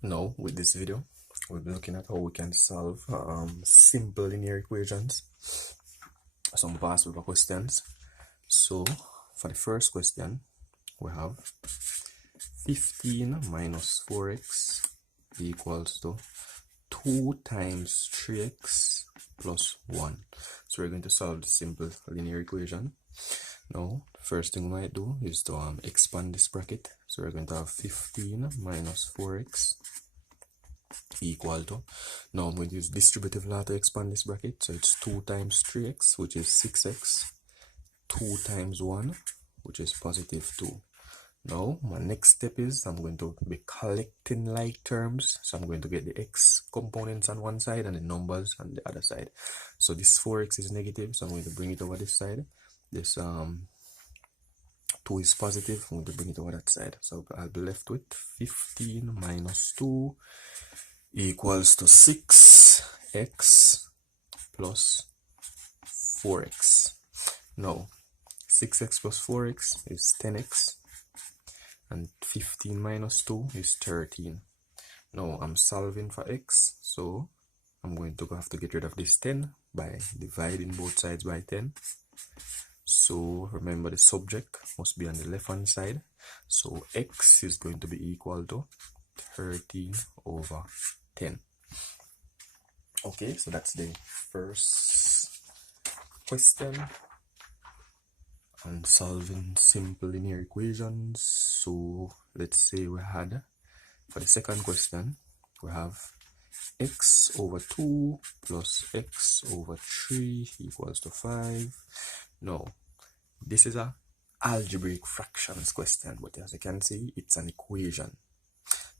Now, with this video, we'll be looking at how we can solve simple linear equations, some past paper questions. So, for the first question, we have 15 minus 4x equals to 2 times 3x plus 1. So, we're going to solve the simple linear equation. Now, the first thing we might do is to expand this bracket. So, we're going to have 15 minus 4x equal to, now I'm going to use distributive law to expand this bracket. So it's 2 times 3x, which is 6x, 2 times 1, which is positive 2. Now my next step is I'm going to be collecting like terms. So I'm going to get the x components on one side and the numbers on the other side. So this 4x is negative, so I'm going to bring it over this side. This 2 is positive, I'm going to bring it over that side. So I'll be left with 15 minus 2 equals to 6x plus 4x. Now 6x plus 4x is 10x and 15 minus 2 is 13. Now I'm solving for x, so I'm going to have to get rid of this 10 by dividing both sides by 10. So remember, the subject must be on the left hand side, so x is going to be equal to 13 over 10. Okay, so that's the first question on solving simple linear equations. So let's say we had, for the second question, we have x over 2 plus x over 3 equals to 5. Now, this is a algebraic fractions question, but as you can see, it's an equation.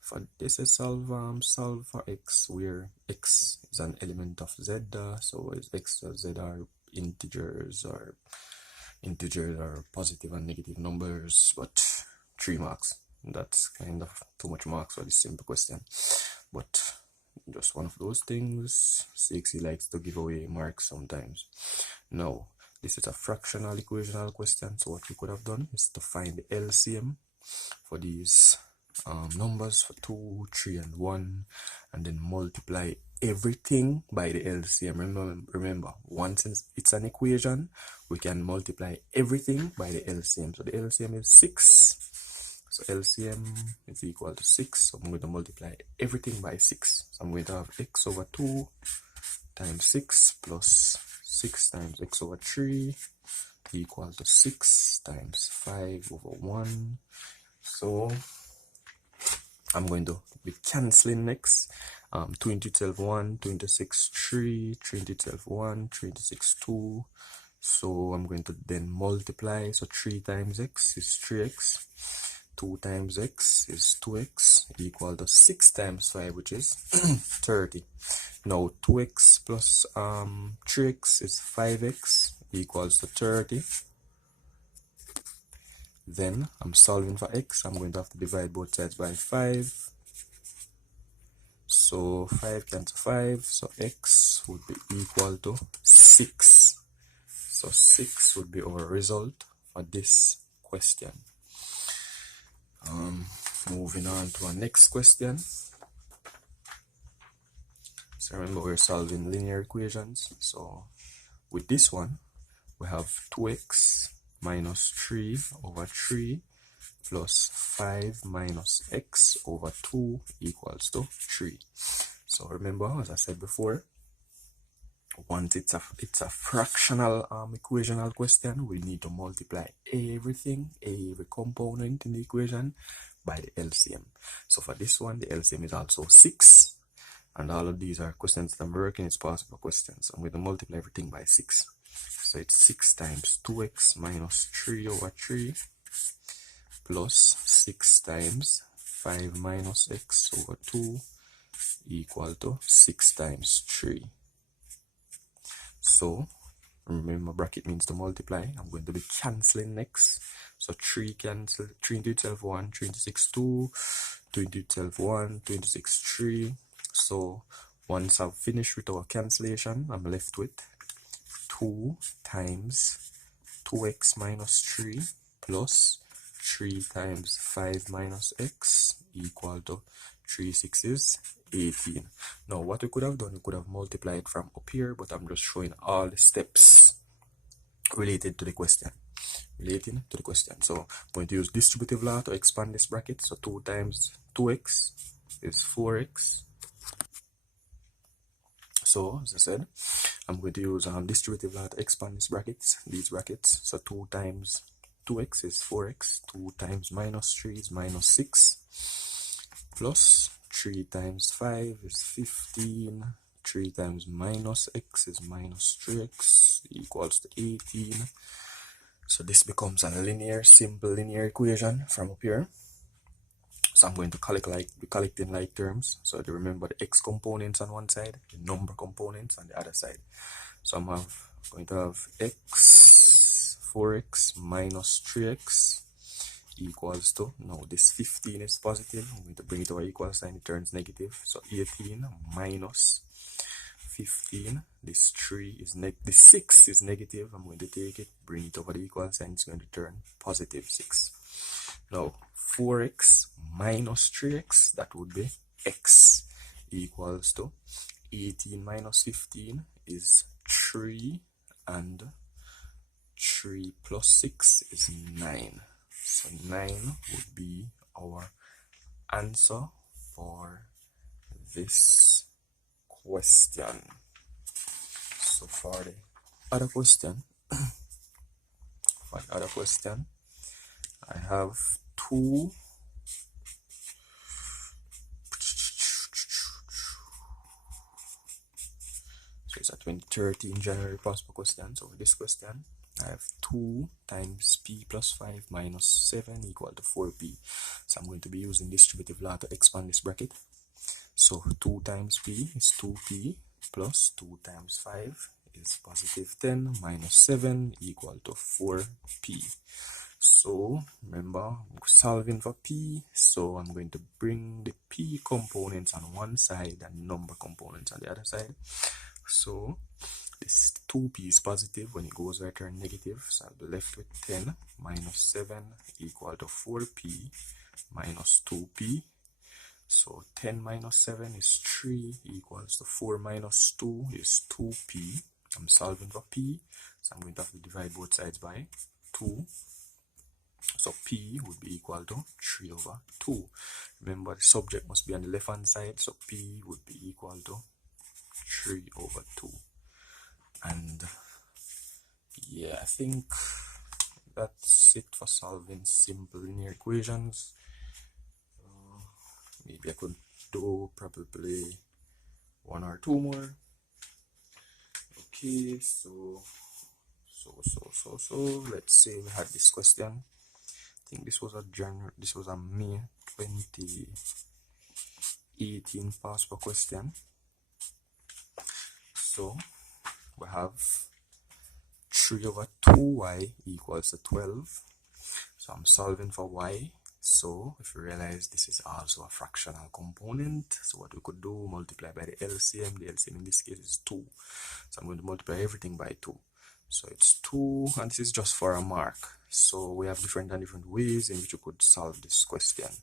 For this is solve for x, where x is an element of z, so is x or z are integers or positive and negative numbers, but 3 marks. That's kind of too much marks for this simple question, but just one of those things. CXC likes to give away marks sometimes. Now, this is a fractional equational question, so what you could have done is to find the LCM for these numbers, for 2, 3, and 1, and then multiply everything by the LCM. Remember, once it's an equation, we can multiply everything by the LCM. So the LCM is 6. So LCM is equal to 6. So I'm going to multiply everything by 6. So I'm going to have x over 2 times 6 plus 6 times x over 3 equal to 6 times 5 over 1. So I'm going to be cancelling next. 2 into 12, 1, 2 into 6, 3, 3 into 12, 1, 3 into 6, 2. So I'm going to then multiply. So 3 times x is 3x. 2 times x is 2x equal to 6 times 5, which is 30. Now 2x plus 3x is 5x equals to 30. Then I'm solving for x. I'm going to have to divide both sides by 5. So 5 cancel 5. So x would be equal to 6. So 6 would be our result for this question. Moving on to our next question. So remember, we're solving linear equations. So with this one, we have 2x minus 3 over 3 plus 5 minus x over 2 equals to 3. So remember, as I said before, once it's a fractional equational question, we need to multiply everything, every component in the equation by the LCM. So for this one, the LCM is also 6. And all of these are questions that I'm working, it's possible questions. I'm going to multiply everything by 6. So it's 6 times 2x minus 3 over 3 plus 6 times 5 minus x over 2 equal to 6 times 3. So remember, bracket means to multiply. I'm going to be cancelling next. So 3 cancel, 3 into 12, 1, 3 into 6, 2, 2 into 12, 1, 2 into 6, 3. So once I've finished with our cancellation, I'm left with 2 times 2x minus 3 plus 3 times 5 minus x equal to 3 6s 18. Now what we could have done, we could have multiplied from up here, but I'm just showing all the steps related to the question. So I'm going to use distributive law to expand this bracket. So 2 times 2x is 4x. So as I said, I'm going to use distributive law to expand these brackets. So 2 times 2x is 4x, 2 times minus 3 is minus 6, plus 3 times 5 is 15, 3 times minus x is minus 3x equals to 18. So this becomes a simple linear equation from up here. So I'm going to be collecting like terms. So to remember the x components on one side, the number components on the other side. So I'm going to have x, 4x minus 3x equals to, now this 15 is positive, I'm going to bring it over equal sign, it turns negative. So 18 minus 15, this 6 is negative, I'm going to take it, bring it over the equal sign, it's going to turn positive 6. Now 4x minus 3x, that would be x, equals to 18 minus 15 is 3, and 3 plus 6 is 9. So 9 would be our answer for this question. So for the other question, I have 2 so it's a 2013 January possible question. So for this question, I have 2 times p plus 5 minus 7 equal to 4p. So I'm going to be using distributive law to expand this bracket. So 2 times p is 2p plus 2 times 5 is positive 10 minus 7 equal to 4p. So remember, I'm solving for p, so I'm going to bring the p components on one side and number components on the other side. So this 2p is positive, when it goes right turn negative, so I'll be left with 10 minus 7 equal to 4p minus 2p. So 10 minus 7 is 3 equals to 4 minus 2 is 2p. I'm solving for p, so I'm going to have to divide both sides by 2. So p would be equal to 3 over 2. Remember, the subject must be on the left hand side, so p would be equal to 3 over 2. And yeah, I think that's it for solving simple linear equations. Maybe I could do probably 1 or 2 more. Okay, so let's say we had this question. I think this was a May 2018 passport question. So we have 3 over 2y equals to 12. So I'm solving for y. So if you realize this is also a fractional component, so what we could do, multiply by the LCM. The LCM in this case is 2. So I'm going to multiply everything by 2. So it's 2, and this is just for a mark. So we have different ways in which you could solve this question.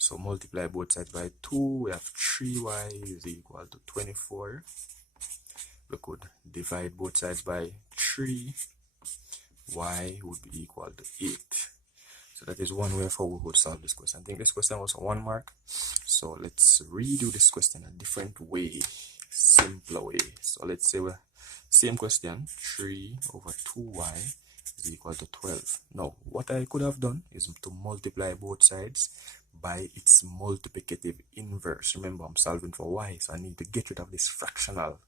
So multiply both sides by 2. We have 3y is equal to 24. We could divide both sides by 3. Y would be equal to 8. So that is one way of how we would solve this question. I think this question was 1 mark. So let's redo this question a different way, simpler way. So let's say we're same question, 3 over 2y is equal to 12. Now, what I could have done is to multiply both sides by its multiplicative inverse. Remember, I'm solving for y, so I need to get rid of this fractional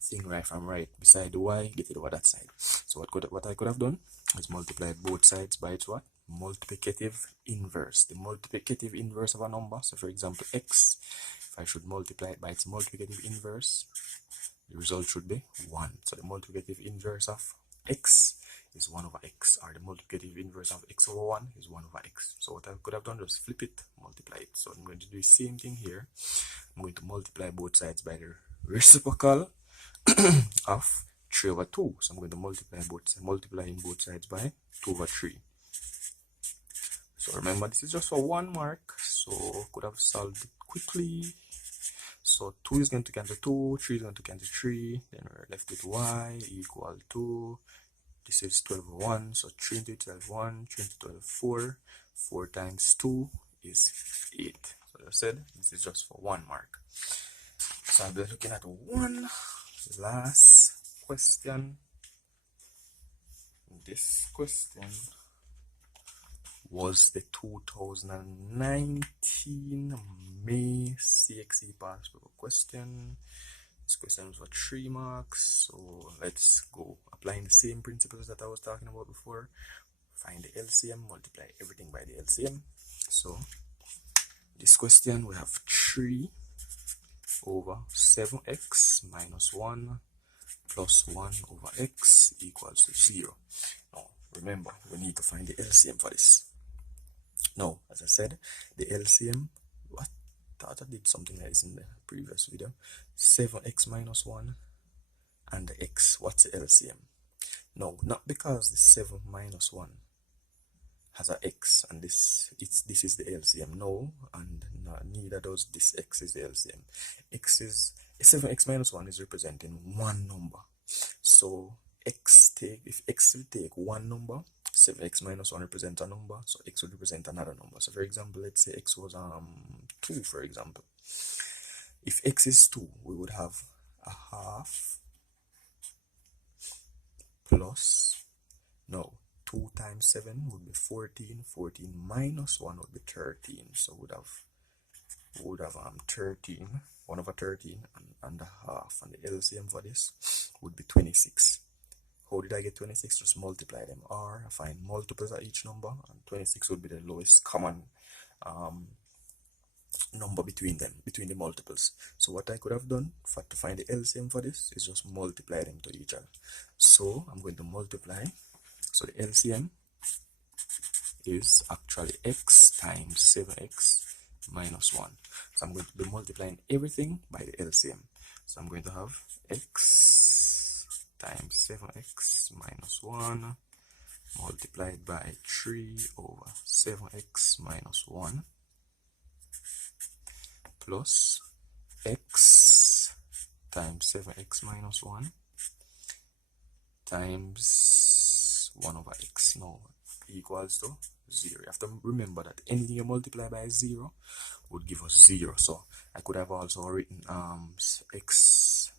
thing right from right beside the y, get it over that side. So what I could have done is multiply both sides by its what? Multiplicative inverse. The multiplicative inverse of a number. So for example, x, if I should multiply it by its multiplicative inverse, the result should be 1. So the multiplicative inverse of x is 1 over x, or the multiplicative inverse of x over 1 is 1 over x. So what I could have done was flip it, multiply it. So I'm going to do the same thing here. I'm going to multiply both sides by the reciprocal of 3 over 2. So I'm going to multiplying both sides by 2 over 3. So remember, this is just for 1 mark. so could have solved it quickly. So 2 is going to cancel 2, 3 is going to cancel 3, then we're left with y equal to, this is 12 over 1, so 3 into 12 1, 3 into 12 4, 4 times 2 is 8. So as I said, this is just for 1 mark. So I'll be looking at one last question. This question was the 2019 May CXE past paper question. This question was for 3 marks, so let's go. Applying the same principles that I was talking about before. Find the LCM, multiply everything by the LCM. So this question we have 3 over 7x minus 1 plus 1 over x equals to 0. Now remember, we need to find the LCM for this. Now, as I said, the LCM, I thought I did something like this in the previous video. 7x minus 1 and the x, what's the LCM? No, not because the 7 minus 1 has an x and this is the LCM. No, and neither does this x is the LCM. X is 7x minus 1 is representing one number. So if x will take one number, 7x minus 1 represents a number, so x would represent another number. So for example, let's say x was 2, for example. If x is 2, we would have a half plus, no, 2 times 7 would be 14, 14 minus 1 would be 13, so we would have 13, 1 over 13 and a half, and the LCM for this would be 26. How did I get 26? Just multiply them, or I find multiples of each number, and 26 would be the lowest common number between them, between the multiples. So what I could have done to find the LCM for this is just multiply them to each other. So I'm going to multiply. So the LCM is actually x times 7x minus 1. So I'm going to be multiplying everything by the LCM. So I'm going to have x times 7x minus 1 multiplied by 3 over 7x minus 1 plus x times 7x minus 1 times 1 over x now equals to 0. You have to remember that anything you multiply by 0 would give us 0. So I could have also written x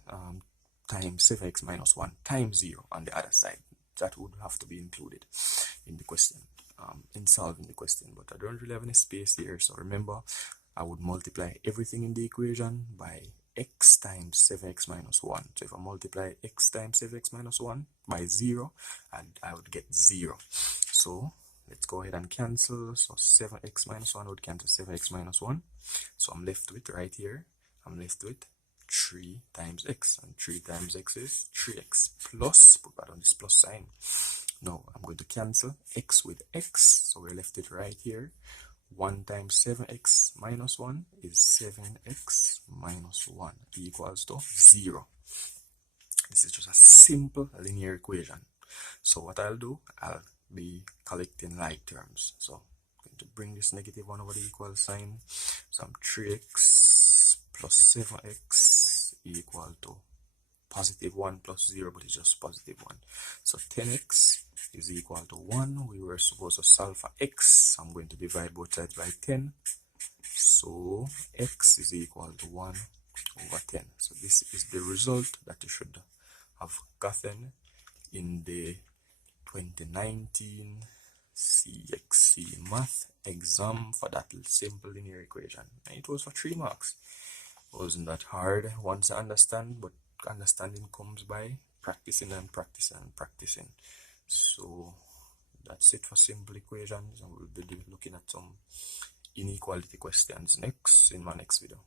times 7x minus 1 times 0 on the other side. That would have to be included in the question, in solving the question, but I don't really have any space here. So remember, I would multiply everything in the equation by x times 7x minus 1. So if I multiply x times 7x minus 1 by 0, and I would get 0. So let's go ahead and cancel. So 7x minus 1 would cancel 7x minus 1. So I'm left with, right here, I'm left with 3 times x, and 3 times x is 3x plus, put that on this plus sign. Now I'm going to cancel x with x, so we're left with right here, 1 times 7x minus 1 is 7x minus 1 equals to 0. This is just a simple linear equation. So what I'll do, I'll be collecting like terms. So I'm going to bring this negative 1 over the equal sign. So I'm 3x plus 7x equal to positive 1 plus 0, but it's just positive 1. So 10x is equal to 1. We were supposed to solve for x. I'm going to divide both sides by 10. So x is equal to 1 over 10. So this is the result that you should have gotten in the 2019 CXE math exam for that simple linear equation. And it was for 3 marks. It wasn't that hard once I understand, but understanding comes by practicing and practicing and practicing. So that's it for simple equations, and we'll be looking at some inequality questions next in my next video.